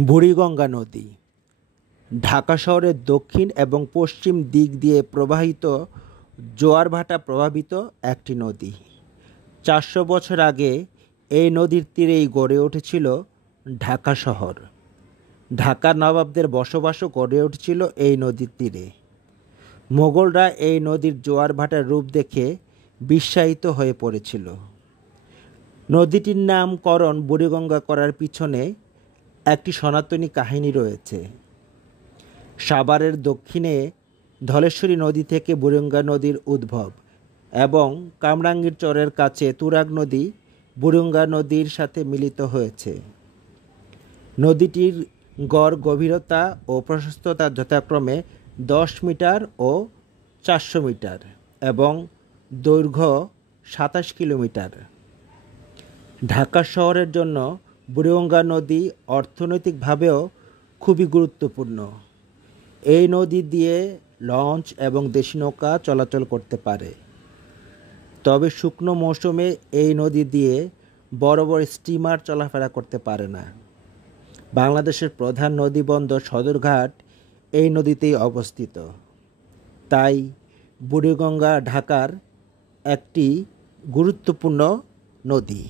বুড়িগঙ্গা নদী ঢাকা শহরের দক্ষিণ এবং পশ্চিম দিক দিয়ে প্রবাহিত জোয়ার-ভাটা প্রভাবিত একটি নদী। ৪০০ বছর আগে এই নদীর তীরেই গড়ে উঠেছিল ঢাকা শহর। ঢাকার নবাবদের বসবাসও গড়ে উঠেছিল এই নদীর তীরে। মোগলরা এই নদীর জোয়ার-ভাটার রূপ দেখে বিস্মায়িত হয়ে পড়েছিল। নদীটির নামকরণ বুড়িগঙ্গা করার পিছনে একটি সনাতনী কাহিনী রয়েছে। সাভারের দক্ষিণে ধলেশ্বরী নদী থেকে বুড়িগঙ্গা নদীর উদ্ভব এবং কামরাঙ্গীর চরের কাছে তুরাগ নদী বুড়িগঙ্গা নদীর সাথে মিলিত হয়েছে। নদীটির গড় গভীরতা ও প্রশস্ততা যথাক্রমে 10 মিটার ও 400 মিটার এবং দৈর্ঘ্য 27 কিলোমিটার। ঢাকা শহরের জন্য বুড়িগঙ্গা নদী অর্থনৈতিকভাবেও খুবই গুরুত্বপূর্ণ। এই নদী দিয়ে লঞ্চ এবং দেশি নৌকা চলাচল করতে পারে। তবে শুকনো মৌসুমে এই নদী দিয়ে বড় বড় স্টিমার চলাফেরা করতে পারে না। বাংলাদেশের প্রধান নদীবন্দর সদরঘাট এই নদীতেই অবস্থিত। তাই বুড়িগঙ্গা ঢাকার একটি গুরুত্বপূর্ণ নদী।